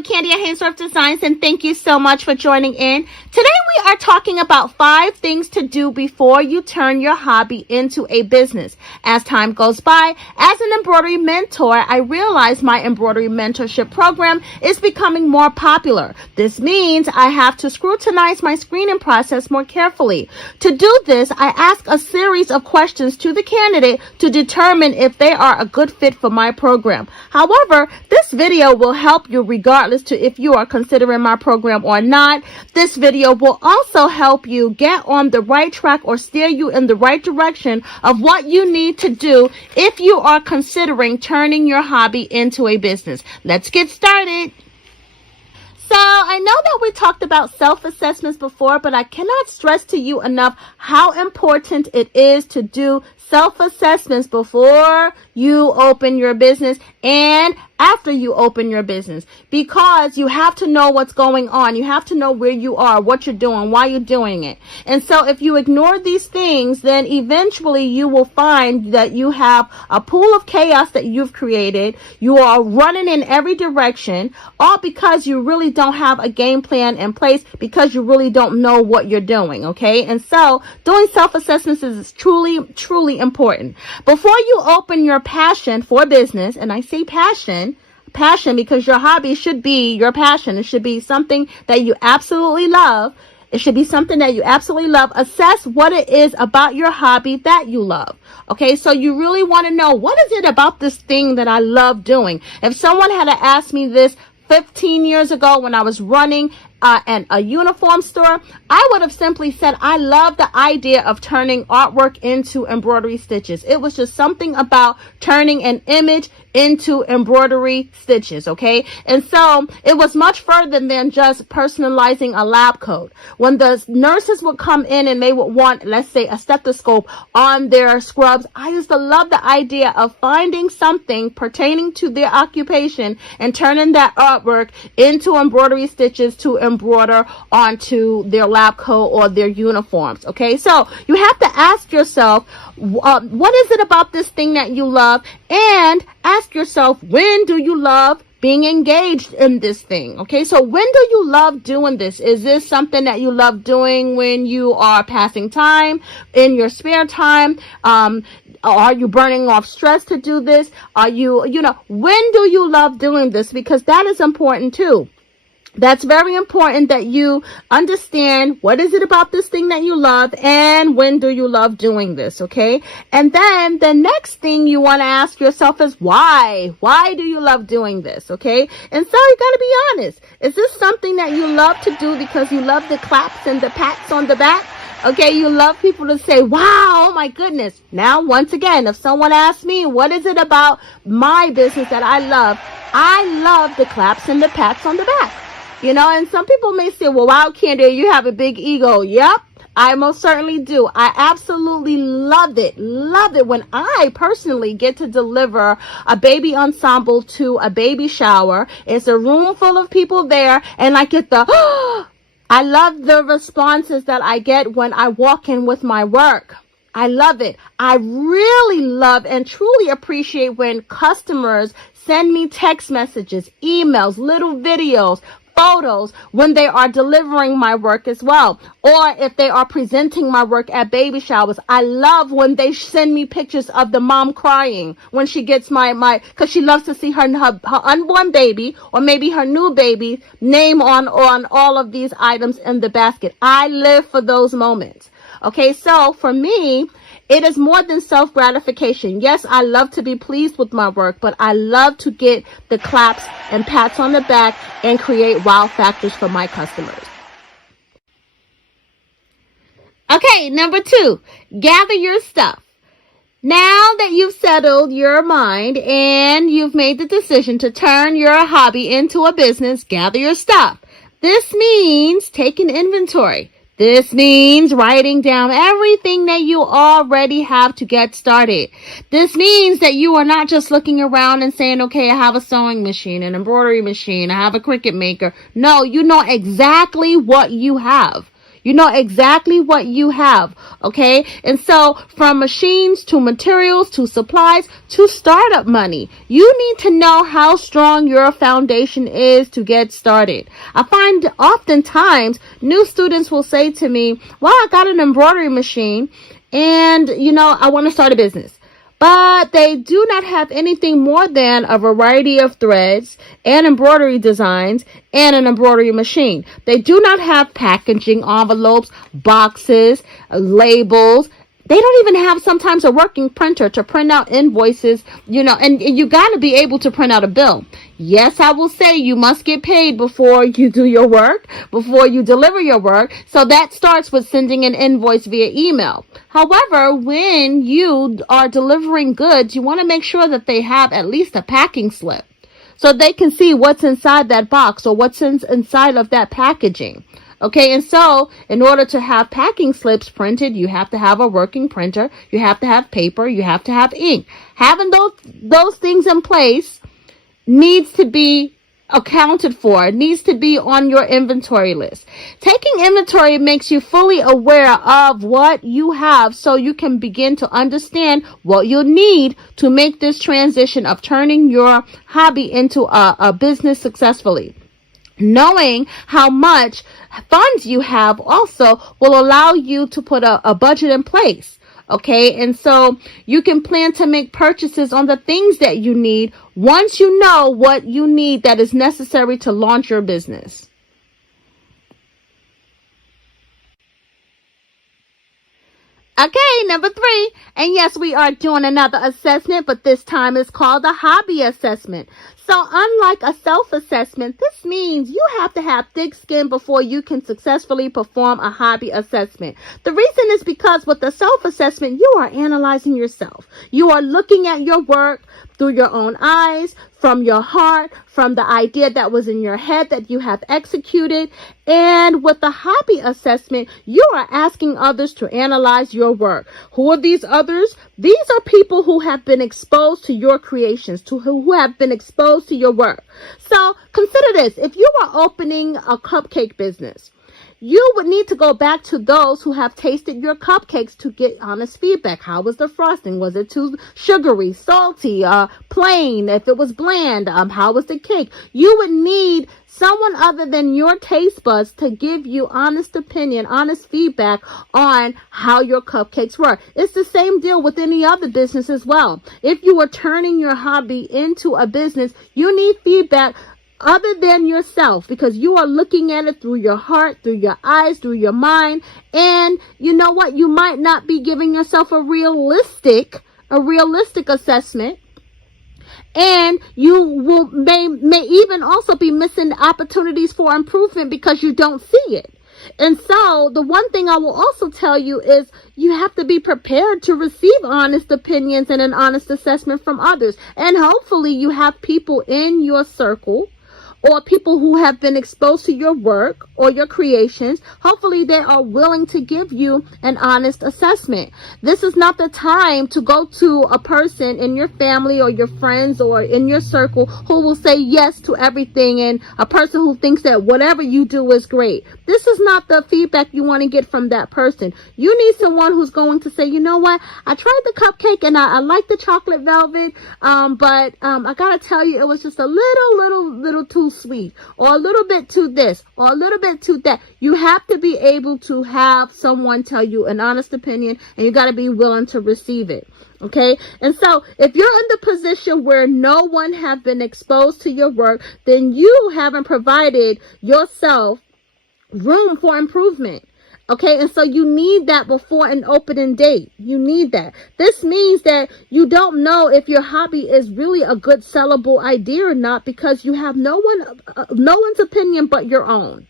with Kandia Haynesworth Designs, and thank you so much for joining in. Today we are talking about 5 things to do before you turn your hobby into a business. As time goes by, as an embroidery mentor, I realize my embroidery mentorship program is becoming more popular. This means I have to scrutinize my screening process more carefully. To do this, I ask a series of questions to the candidate to determine if they are a good fit for my program. However, this video will help you regardless to if you are considering my program or not. This video will also help you get on the right track or steer you in the right direction of what you need to do if you are considering turning your hobby into a business. Let's get started. So I know that we talked about self-assessments before, but I cannot stress to you enough how important it is to do self-assessments before you open your business and after you open your business, because you have to know what's going on. You have to know where you are, what you're doing, why you're doing it. And so if you ignore these things, then eventually you will find that you have a pool of chaos that you've created. You are running in every direction, all because you really don't have a game plan in place, because you really don't know what you're doing, okay? And so doing self-assessments is truly important. Before you open your passion for business, and I say passion because your hobby should be your passion. It should be something that you absolutely love. It should be something that you absolutely love. Assess what it is about your hobby that you love. Okay, so you really want to know, what is it about this thing that I love doing? If someone had to ask me this 15 years ago when I was running a uniform store, I would have simply said, I love the idea of turning artwork into embroidery stitches. It was just something about turning an image into embroidery stitches, okay? And so it was much further than just personalizing a lab coat. When the nurses would come in and they would want, let's say, a stethoscope on their scrubs, I used to love the idea of finding something pertaining to their occupation and turning that artwork into embroidery stitches to embroider onto their lab coat or their uniforms. Okay, so you have to ask yourself, what is it about this thing that you love? And ask yourself, when do you love being engaged in this thing? Okay, so when do you love doing this? Is this something that you love doing when you are passing time in your spare time? Are you burning off stress to do this? Are you, when do you love doing this? Because that is important too. That's very important that you understand what is it about this thing that you love and when do you love doing this, okay? And then the next thing you want to ask yourself is why? Why do you love doing this, okay? And so you got to be honest. Is this something that you love to do because you love the claps and the pats on the back? Okay, you love people to say, wow, oh my goodness. Now, once again, if someone asks me, what is it about my business that I love the claps and the pats on the back. And some people may say, well, wow, Kandia, you have a big ego. Yep, I most certainly do. I absolutely love it when I personally get to deliver a baby ensemble to a baby shower. It's a room full of people there, and I get I love the responses that I get when I walk in with my work. I love it. I really love and truly appreciate when customers send me text messages, emails, little videos, photos when they are delivering my work as well, or if they are presenting my work at baby showers. I love when they send me pictures of the mom crying when she gets because she loves to see her unborn baby or maybe her new baby name on all of these items in the basket. I live for those moments. Okay, so for me, it is more than self-gratification. Yes, I love to be pleased with my work, but I love to get the claps and pats on the back and create wow factors for my customers. Okay, number 2, gather your stuff. Now that you've settled your mind and you've made the decision to turn your hobby into a business, gather your stuff. This means taking inventory. This means writing down everything that you already have to get started. This means that you are not just looking around and saying, okay, I have a sewing machine, an embroidery machine, I have a Cricut maker. No, you know exactly what you have. You know exactly what you have, okay? And so from machines to materials to supplies to startup money, you need to know how strong your foundation is to get started. I find oftentimes new students will say to me, well, I got an embroidery machine and, I want to start a business. But they do not have anything more than a variety of threads and embroidery designs and an embroidery machine. They do not have packaging, envelopes, boxes, labels. They don't even have sometimes a working printer to print out invoices, and you got to be able to print out a bill. Yes, I will say you must get paid before you do your work, before you deliver your work. So that starts with sending an invoice via email. However, when you are delivering goods, you want to make sure that they have at least a packing slip so they can see what's inside that box or what's inside of that packaging. Okay, and so in order to have packing slips printed, you have to have a working printer, you have to have paper, you have to have ink. Having those things in place needs to be accounted for. It needs to be on your inventory list. Taking inventory makes you fully aware of what you have so you can begin to understand what you'll need to make this transition of turning your hobby into a business successfully. Knowing how much funds you have also will allow you to put a budget in place. Okay, and so you can plan to make purchases on the things that you need once you know what you need that is necessary to launch your business. Okay, number 3. And yes, we are doing another assessment, but this time it's called a hobby assessment. So unlike a self-assessment, this means you have to have thick skin before you can successfully perform a hobby assessment. The reason is because with the self-assessment, you are analyzing yourself. You are looking at your work through your own eyes, from your heart, from the idea that was in your head that you have executed. And with the hobby assessment, you are asking others to analyze your work. Who are these others? These are people who have been exposed to your creations, who have been exposed to your work. So consider this. If you are opening a cupcake business, you would need to go back to those who have tasted your cupcakes to get honest feedback. How was the frosting? Was it too sugary, salty, plain? If it was bland, how was the cake? You would need someone other than your taste buds to give you honest opinion, honest feedback on how your cupcakes were. It's the same deal with any other business as well. If you are turning your hobby into a business, you need feedback other than yourself, because you are looking at it through your heart, through your eyes, through your mind. And you know what? You might not be giving yourself a realistic assessment. And you may even also be missing opportunities for improvement because you don't see it. And so the one thing I will also tell you is you have to be prepared to receive honest opinions and an honest assessment from others. And hopefully you have people in your circle or people who have been exposed to your work or your creations. Hopefully they are willing to give you an honest assessment. This is not the time to go to a person in your family or your friends or in your circle who will say yes to everything, and a person who thinks that whatever you do is great. This is not the feedback you want to get from that person. You need someone who's going to say, you know what, I tried the cupcake and I like the chocolate velvet, but I gotta tell you, it was just a little too sweet, or a little bit too this, or a little bit too that. You have to be able to have someone tell you an honest opinion, and you got to be willing to receive it. Okay, and so if you're in the position where no one have been exposed to your work, then you haven't provided yourself room for improvement. Okay, and so you need that before an opening date. You need that. This means that you don't know if your hobby is really a good sellable idea or not, because you have no one's opinion but your own.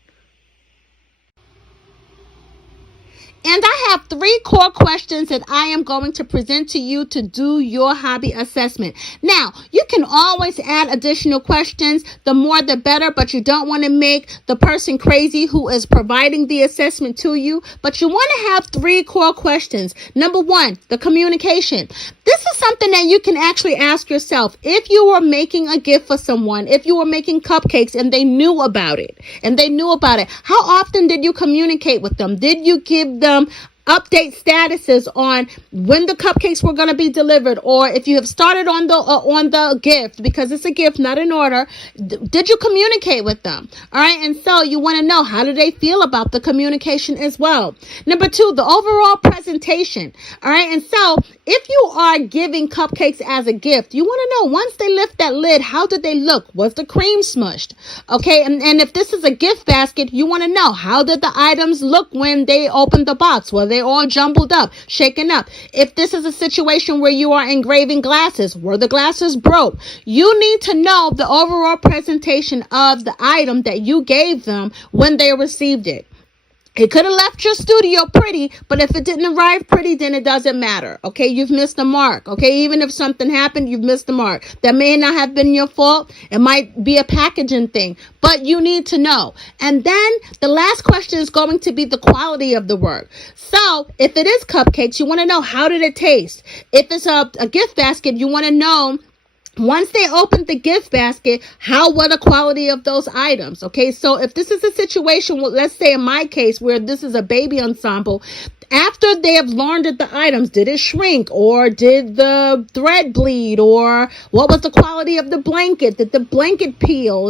And I have 3 core questions that I am going to present to you to do your hobby assessment. Now, you can always add additional questions. The more the better, but you don't want to make the person crazy who is providing the assessment to you. But you want to have 3 core questions. Number 1, the communication. This is something that you can actually ask yourself. If you were making a gift for someone, if you were making cupcakes and they knew about it, how often did you communicate with them? Did you give them update statuses on when the cupcakes were going to be delivered, or if you have started on the gift, because it's a gift, not an order, did you communicate with them? All right. And so you want to know, how do they feel about the communication as well? Number 2, the overall presentation. All right. And so if you are giving cupcakes as a gift, you want to know, once they lift that lid, how did they look? Was the cream smushed? Okay. And if this is a gift basket, you want to know, how did the items look when they opened the box? Were they all jumbled up, shaken up? If this is a situation where you are engraving glasses, were the glasses broke? You need to know the overall presentation of the item that you gave them when they received it. It could have left your studio pretty, but if it didn't arrive pretty, then it doesn't matter. Okay, you've missed the mark. Okay, even if something happened, you've missed the mark. That may not have been your fault. It might be a packaging thing, but you need to know. And then the last question is going to be the quality of the work. So if it is cupcakes, you want to know, how did it taste? If it's a gift basket, you want to know, once they opened the gift basket, how were the quality of those items? Okay, so if this is a situation, let's say in my case, where this is a baby ensemble, after they have laundered the items, did it shrink, or did the thread bleed, or what was the quality of the blanket? Did the blanket peel?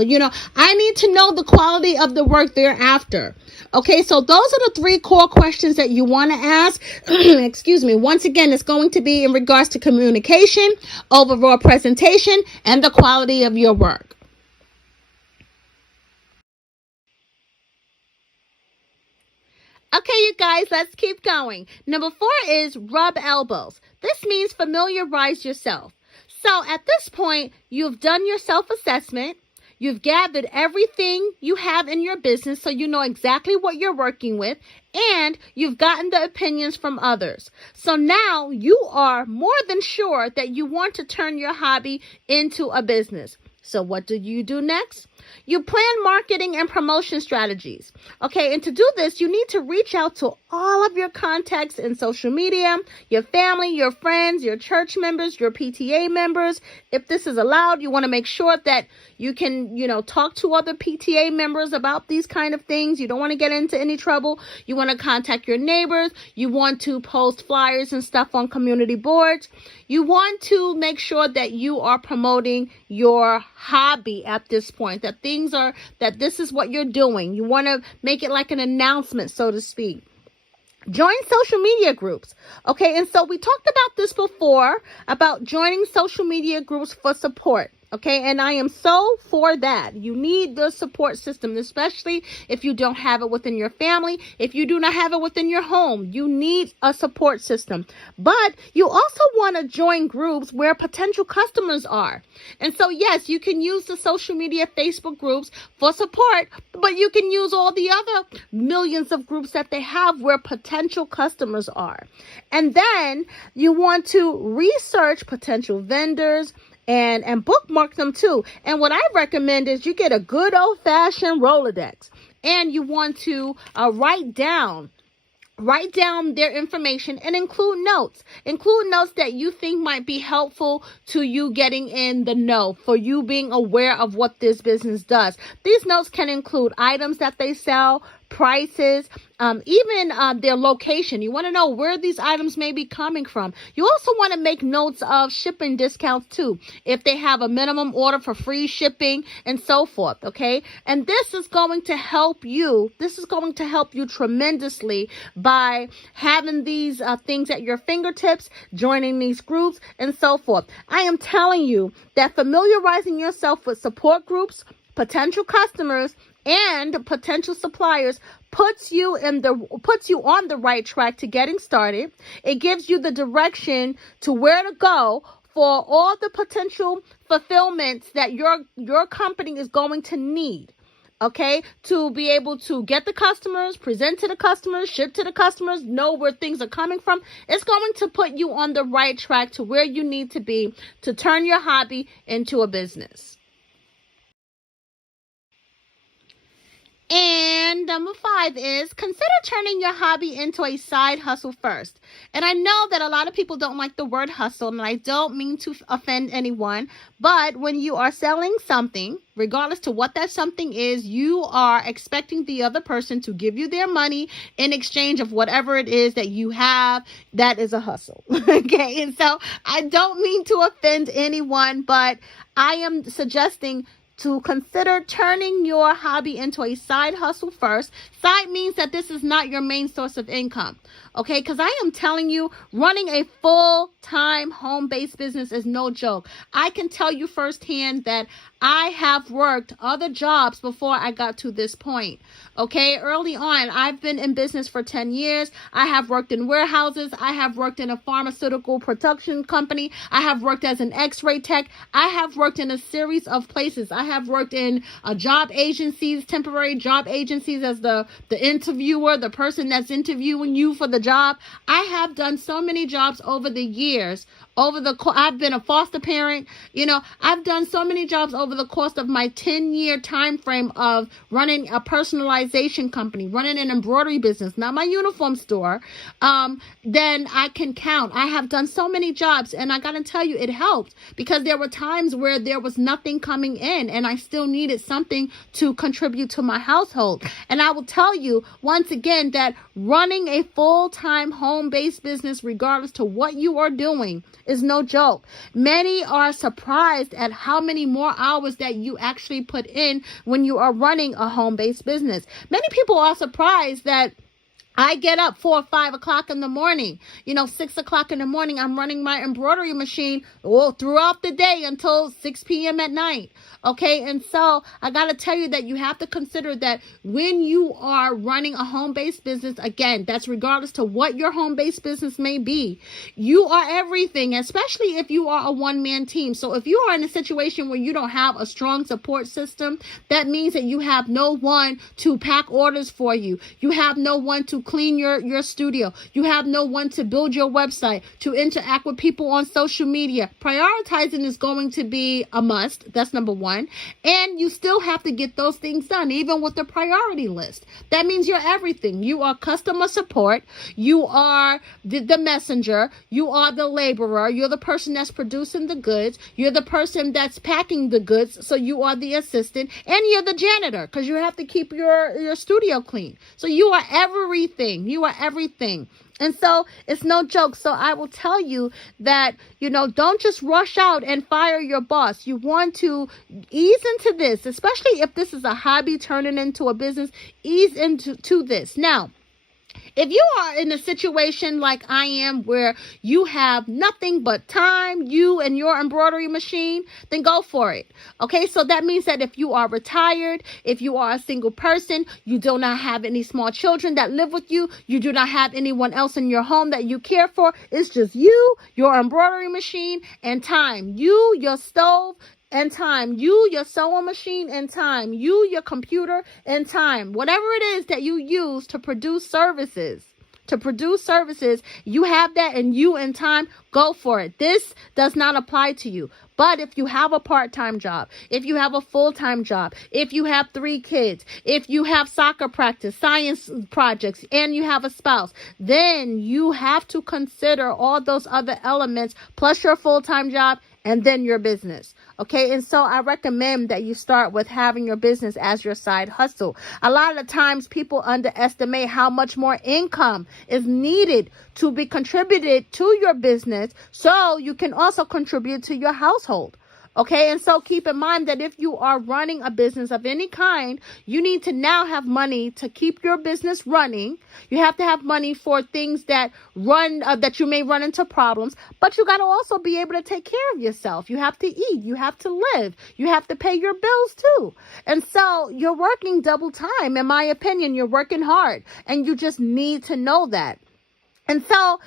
I need to know the quality of the work thereafter. Okay, so those are the 3 core questions that you want to ask. Excuse me. Once again, it's going to be in regards to communication, overall presentation, and the quality of your work. Okay, you guys, let's keep going. Number 4 is rub elbows. This means familiarize yourself. So at this point, you've done your self-assessment. You've gathered everything you have in your business so you know exactly what you're working with, and you've gotten the opinions from others. So now you are more than sure that you want to turn your hobby into a business. So what do you do next? You plan marketing and promotion strategies. Okay, and to do this, you need to reach out to all of your contacts in social media, your family, your friends, your church members, your PTA members. If this is allowed, you want to make sure that you can, talk to other PTA members about these kind of things. You don't want to get into any trouble. You want to contact your neighbors. You want to post flyers and stuff on community boards. You want to make sure that you are promoting your hobby at this point, that this is what you're doing. You want to make it like an announcement, so to speak. Join social media groups. Okay, and so we talked about this before, about joining social media groups for support. Okay, and I am so for that. You need the support system, especially if you don't have it within your family. If you do not have it within your home, you need a support system. But you also want to join groups where potential customers are. And so, yes, you can use the social media Facebook groups for support, but you can use all the other millions of groups that they have where potential customers are. And then you want to research potential vendors, and bookmark them too. And what I recommend is you get a good old-fashioned Rolodex, and you want to write down their information and include notes that you think might be helpful to you getting in the know, for you being aware of what this business does. These notes can include items that they sell, prices, even their location. You want to know where these items may be coming from. You also want to make notes of shipping discounts too, if they have a minimum order for free shipping and so forth. Okay, and this is going to help you. Tremendously by having these things at your fingertips, joining these groups, and so forth. I am telling you that familiarizing yourself with support groups, potential customers, and potential suppliers puts you on the right track to getting started. It gives you the direction to where to go for all the potential fulfillments that your company is going to need. okay, to be able to get the customers, present to the customers, ship to the customers, know where things are coming from. It's going to put you on the right track to where you need to be to turn your hobby into a business. And number 5 is consider turning your hobby into a side hustle first. And I know that a lot of people don't like the word hustle, and I don't mean to offend anyone, but when you are selling something, regardless to what that something is, you are expecting the other person to give you their money in exchange of whatever it is that you have. That is a hustle. Okay. And so I don't mean to offend anyone, but I am suggesting to consider turning your hobby into a side hustle first. Side means that this is not your main source of income. Okay, because I am telling you, running a full-time home-based business is no joke. I can tell you firsthand that I have worked other jobs before I got to this point. Okay, early on, I've been in business for 10 years. I have worked in warehouses. I have worked in a pharmaceutical production company. I have worked as an x-ray tech. I have worked in a series of places. I have worked in job agencies, temporary job agencies as the interviewer, the person that's interviewing you for the job. I have done so many jobs over the years. I've been a foster parent. I've done so many jobs over the course of my 10-year time frame of running a personalization company, running an embroidery business, not my uniform store. Then I can count. I have done so many jobs, and I got to tell you, it helped because there were times where there was nothing coming in, and I still needed something to contribute to my household. And I will tell you once again that running a full-time home-based business, regardless to what you are doing, is no joke. Many are surprised at how many more hours that you actually put in when you are running a home-based business. Many people are surprised that I get up 4 or 5 o'clock in the morning, 6 o'clock in the morning. I'm running my embroidery machine throughout the day until 6 p.m. at night. Okay. And so I got to tell you that you have to consider that when you are running a home-based business, again, that's regardless to what your home-based business may be, you are everything, especially if you are a one-man team. So if you are in a situation where you don't have a strong support system, that means that you have no one to pack orders for you. You have no one to clean your studio. You have no one to build your website, to interact with people on social media. Prioritizing is going to be a must. That's number 1. And you still have to get those things done, even with the priority list. That means you're everything. You are customer support. You are the messenger. You are the laborer. You're the person that's producing the goods. You're the person that's packing the goods. So you are the assistant, and you're the janitor because you have to keep your studio clean. So you are everything. You are everything. And so it's no joke. So I will tell you that, don't just rush out and fire your boss. You want to ease into this, especially if this is a hobby turning into a business. Ease into this. Now, if you are in a situation like I am where you have nothing but time, you and your embroidery machine, then go for it. Okay, so that means that if you are retired, if you are a single person, you do not have any small children that live with you, you do not have anyone else in your home that you care for, it's just you, your embroidery machine, and time. You, your stove, and time. You, your sewing machine, and time. You, your computer, and time. Whatever it is that you use to produce services, you have that, and you and time, go for it. This does not apply to you. But if you have a part-time job, if you have a full-time job, if you have 3 kids, if you have soccer practice, science projects, and you have a spouse, then you have to consider all those other elements plus your full-time job and then your business. Okay. And so I recommend that you start with having your business as your side hustle. A lot of times people underestimate how much more income is needed to be contributed to your business so you can also contribute to your household. Okay, and so keep in mind that if you are running a business of any kind, you need to now have money to keep your business running. You have to have money for things that that you may run into problems, but you got to also be able to take care of yourself. You have to eat, you have to live, you have to pay your bills too. And so you're working double time. In my opinion, you're working hard, and you just need to know that. And so,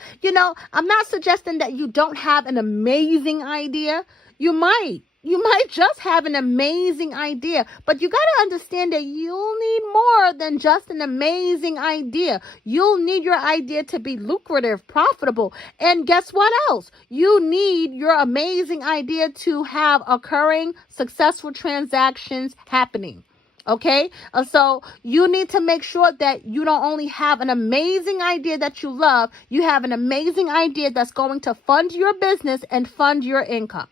I'm not suggesting that you don't have an amazing idea. You might. You might just have an amazing idea, but you got to understand that you'll need more than just an amazing idea. You'll need your idea to be lucrative, profitable. And guess what else? You need your amazing idea to have occurring successful transactions happening. Okay, so you need to make sure that you don't only have an amazing idea that you love, you have an amazing idea that's going to fund your business and fund your income.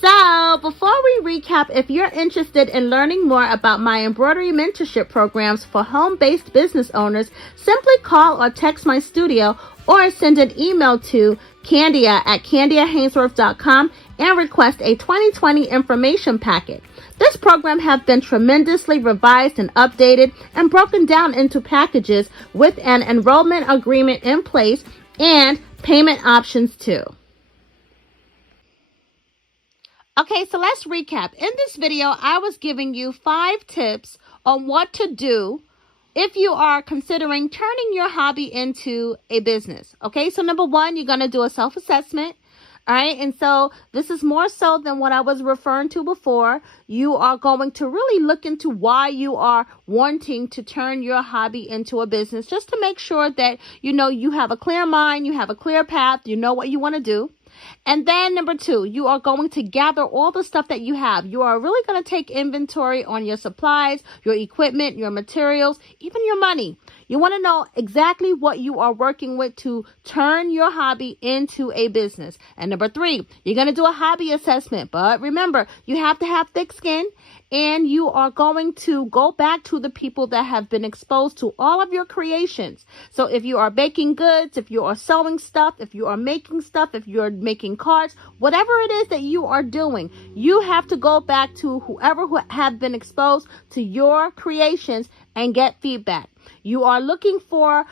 So, before we recap, if you're interested in learning more about my embroidery mentorship programs for home-based business owners, simply call or text my studio or send an email to Kandia at KandiaHaynesworth.com and request a 2020 information packet. This program has been tremendously revised and updated and broken down into packages with an enrollment agreement in place and payment options too. Okay, so let's recap. In this video, I was giving you 5 tips on what to do if you are considering turning your hobby into a business. Okay, so number 1, you're going to do a self-assessment. All right, and so this is more so than what I was referring to before. You are going to really look into why you are wanting to turn your hobby into a business, just to make sure that, you have a clear mind, you have a clear path, you know what you want to do. And then number 2, you are going to gather all the stuff that you have. You are really going to take inventory on your supplies, your equipment, your materials, even your money. You want to know exactly what you are working with to turn your hobby into a business. And number 3, you're going to do a hobby assessment. But remember, you have to have thick skin. And you are going to go back to the people that have been exposed to all of your creations. So if you are baking goods, if you are sewing stuff, if you are making stuff, if you're making cards, whatever it is that you are doing, you have to go back to whoever have been exposed to your creations and get feedback. You are looking for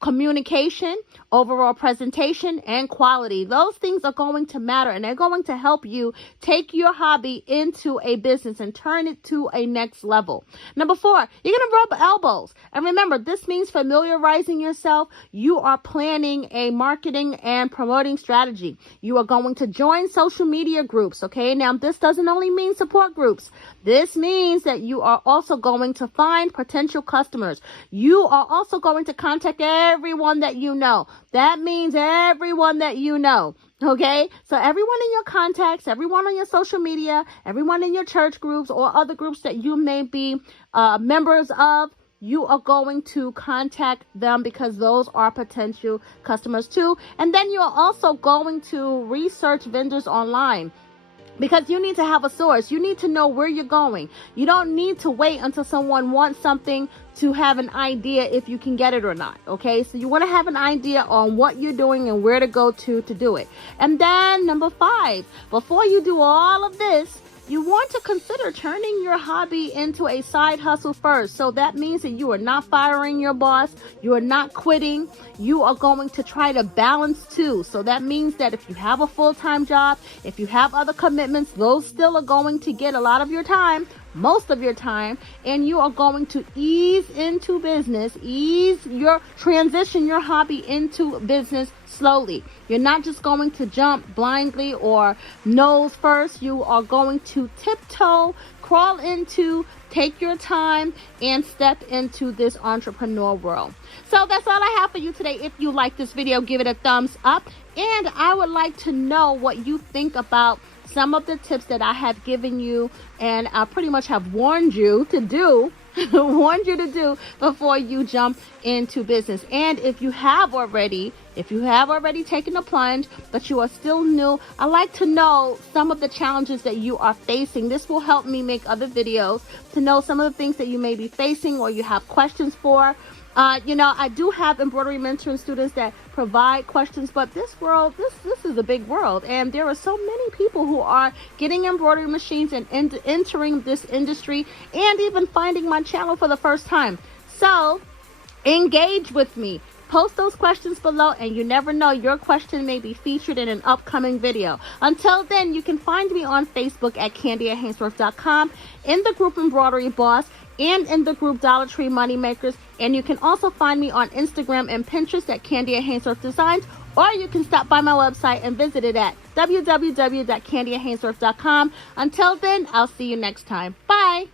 communication, overall presentation, and quality. Those things are going to matter, and they're going to help you take your hobby into a business and turn it to a next level. Number 4, you're going to rub elbows. And remember, this means familiarizing yourself. You are planning a marketing and promoting strategy. You are going to join social media groups, okay? Now, this doesn't only mean support groups. This means that you are also going to find potential customers. You are also going to contact everyone that you know. That means everyone that you know. Okay, so everyone in your contacts, everyone on your social media, everyone in your church groups or other groups that you may be members of, you are going to contact them because those are potential customers too. And then you are also going to research vendors online, because you need to have a source. You need to know where you're going. You don't need to wait until someone wants something to have an idea if you can get it or not. Okay, so you want to have an idea on what you're doing and where to go to do it. And then number 5, before you do all of this, you want to consider turning your hobby into a side hustle first. So that means that you are not firing your boss. You are not quitting. You are going to try to balance too. So that means that if you have a full-time job, if you have other commitments, those still are going to get a lot of your time, most of your time, and you are going to ease into business, transition your hobby into business slowly. You're not just going to jump blindly or nose first. You are going to tiptoe, crawl into, take your time, and step into this entrepreneur world. So that's all I have for you today. If you like this video, give it a thumbs up. And I would like to know what you think about some of the tips that I have given you and I pretty much have warned you to do before you jump into business. And if you have already taken the plunge, but you are still new, I'd like to know some of the challenges that you are facing. This will help me make other videos to know some of the things that you may be facing or you have questions for. I do have embroidery mentoring students that provide questions, but this is a big world, and there are so many people who are getting embroidery machines and entering this industry and even finding my channel for the first time. So engage with me. Post those questions below, and you never know, your question may be featured in an upcoming video. Until then, you can find me on Facebook at KandiaHaynesworth.com, in the group Embroidery Boss, and in the group Dollar Tree Moneymakers. And you can also find me on Instagram and Pinterest at Kandia Haynesworth Designs, or you can stop by my website and visit it at www.kandiahaynesworth.com. Until then, I'll see you next time. Bye.